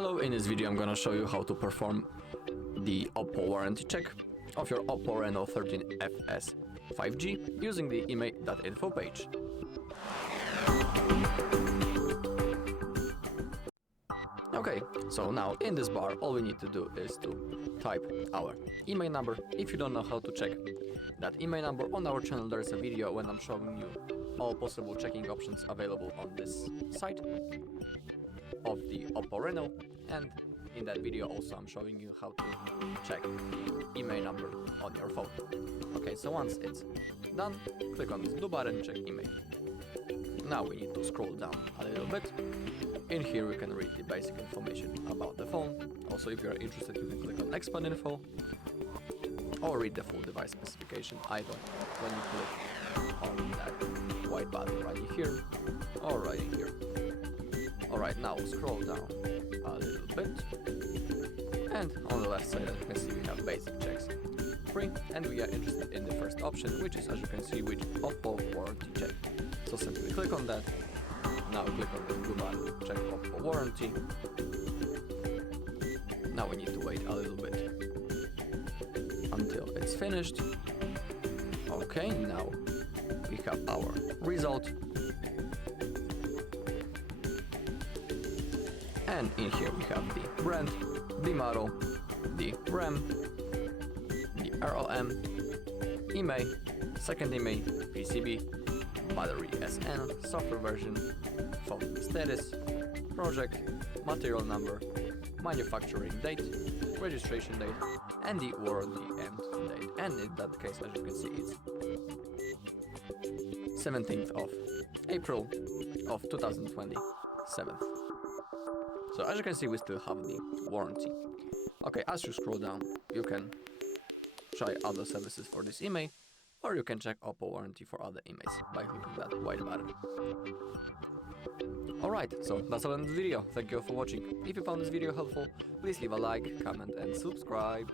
Hello, in this video I'm gonna show you how to perform the OPPO warranty check of your OPPO Reno13 FS 5G using the IMEI.info page. Okay, so now in this bar all we need to do is to type our email number. If you don't know how to check that email number, on our channel there's a video when I'm showing you all possible checking options available on this site of the OPPO Reno, and in that video also I'm showing you how to check the email number on your phone. Okay, so once it's done, click on this blue button, check email. Now we need to scroll down a little bit. In here we can read the basic information about the phone. Also, if you're interested, you can click on IMEI.info or read the full device specification either when you click on that white button right here or right here. Alright, now scroll down a little bit, and on the left side, as you can see, we have basic checks free, and we are interested in the first option, which is, as you can see, with OPPO warranty check. So simply click on that. Now click on the blue button, check OPPO warranty. Now we need to wait a little bit until it's finished. Okay, now we have our result. And in here we have the brand, the model, the RAM, the ROM, IMEI, second IMEI, PCB, battery SN, software version, phone status, project, material number, manufacturing date, registration date, and the warranty end date. And in that case, as you can see, it's 17th of April of 2027. So as you can see, we still have the warranty. Okay, as you scroll down, you can try other services for this IMEI, or you can check OPPO warranty for other IMEIs by clicking that white button. Alright, so that's all in this video. Thank you for watching. If you found this video helpful, please leave a like, comment and subscribe.